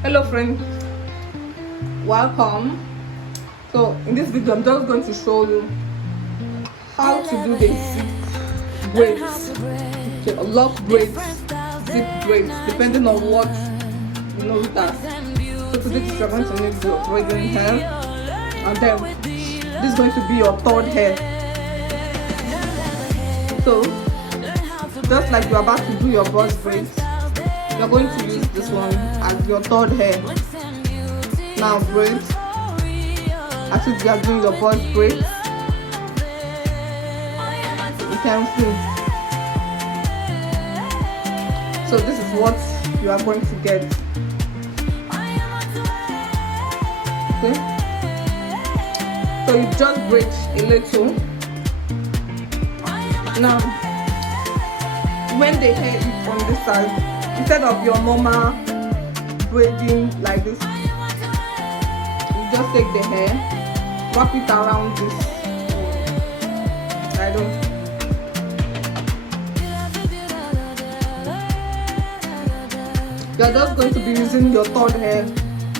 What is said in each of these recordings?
Hello friend, welcome. So in this video I'm just going to show you how to do the zip braids, okay, lock braids, zip braids, depending on what you know it as. So today you're going to need your braiding hair, and then this is going to be your third hair. So just like you're about to do your boss braids, you're going to use this one as your third hair. Now braids, as if you are doing your boss braids, you can see. So this is what you are going to get. Okay, so you just braid a little. Now when the hair is on this side, instead of your normal braiding like this, you just take the hair, wrap it around this. I don't. You're just going to be using your third hair,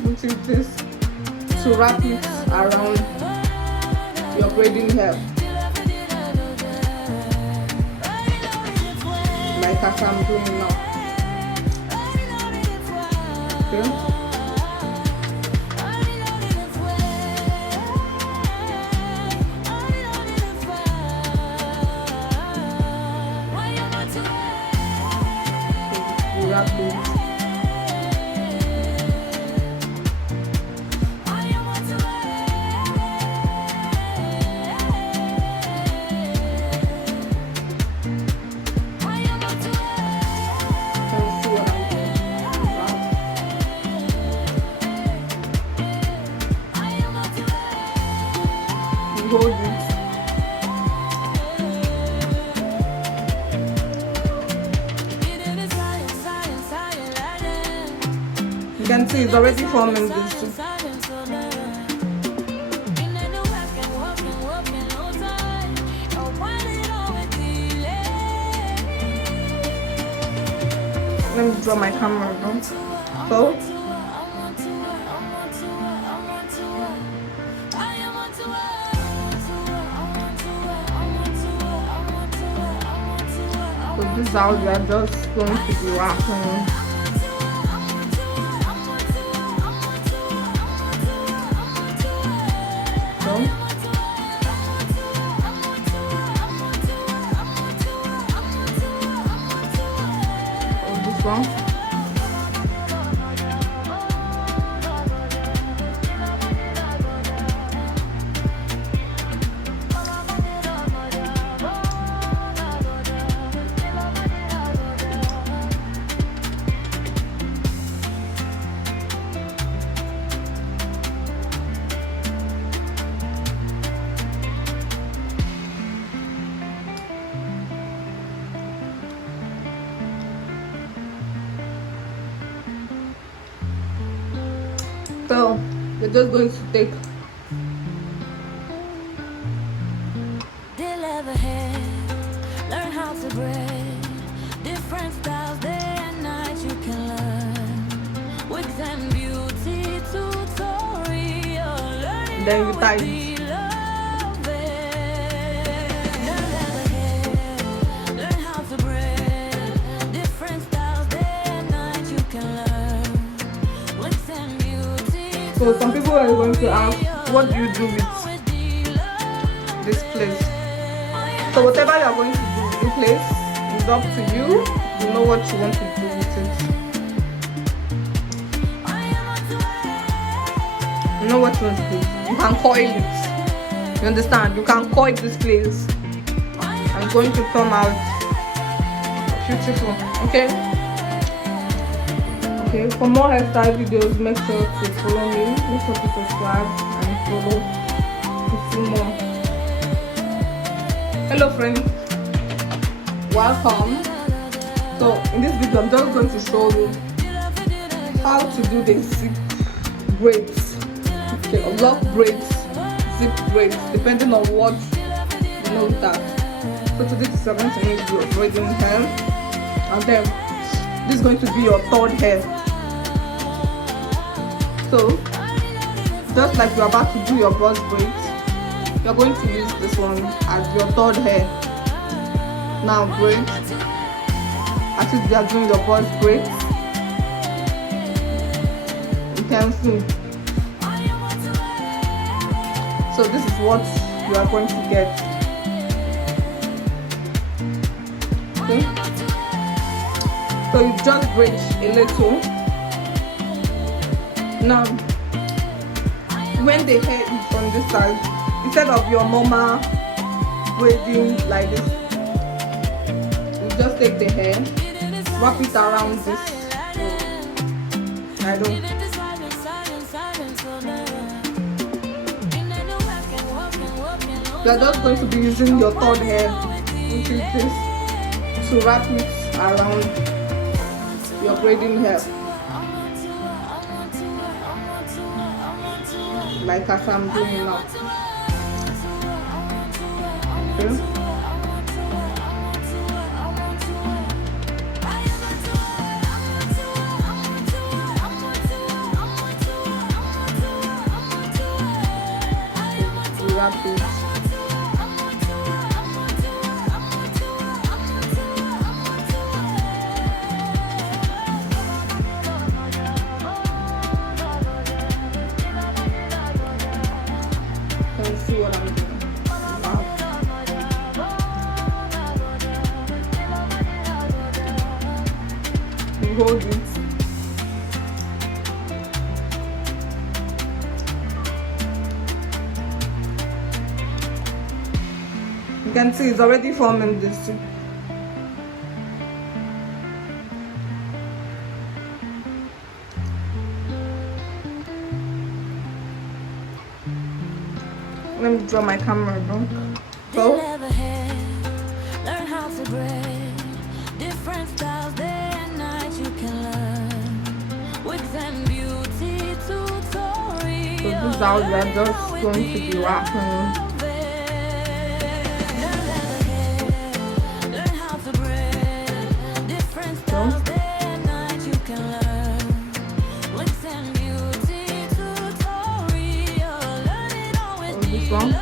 which is this, to wrap it around your braiding hair, like as I'm doing now. Okay. Wrap it. Hold it. You can see it's already forming this too. Let me draw my camera down. So this is how you are just going to be wrapping. So this one. So you're just going to take learn how to braid different styles day and night. You can learn wigs and beauty tutorial. then you tie it. So some people are going to ask, what do you do with this place? So whatever you are going to do with this place is up to you. You know what you want to do with it. You know what you want to do. You can coil it. You understand? You can coil this place. I'm going to come out beautiful. Okay? Okay, for more hairstyle videos, make sure to follow me, make sure to subscribe and follow to see more. Hello friend, welcome. So in this video I'm just going to show you how to do the zip braids, okay, lock braids, zip braids, depending on what you know that. So today is going to need your braiding hair, and then this is going to be your third hair. So just like you're about to do your boss braids, you're going to use this one as your third hair. Now braid, as if you are doing your boss braids, you can see. So this is what you are going to get. Okay, so you just braid a little. Now when the hair is on this side, instead of your normal braiding like this, you just take the hair, wrap it around this. I don't. You are just going to be using your third hair, which is this, to wrap it around your braiding hair, like as I'm doing now. Okay. Wrap it. Let's see what I'm doing. Wow. You hold it. You can see it's already forming this. Let me draw my camera down. So Learn how to braid different styles day and night. You can learn with them beauty tutorials. this is how we are just going to be wrapping. Learn how to braid different styles day and night. You can learn with them beauty tutorials. Learn it all with This one.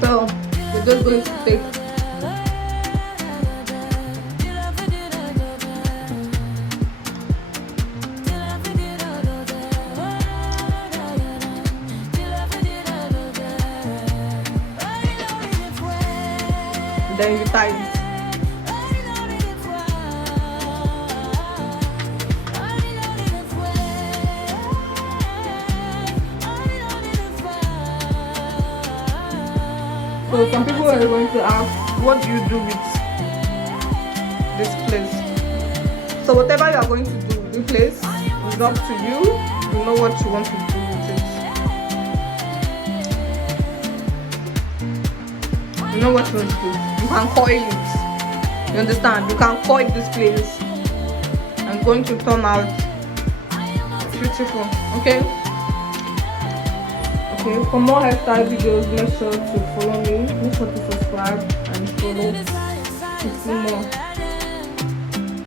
So we're just going to take then you tie it. So some people are going to ask, what do you do with this place? So whatever you are going to do with the place is up to you. You know what you want to do with it. You know what you want to do. You can coil it. You understand? You can coil this place. I'm going to turn out beautiful. Okay? Okay, for more hairstyle videos, make sure to follow me, make sure to subscribe and follow to see more.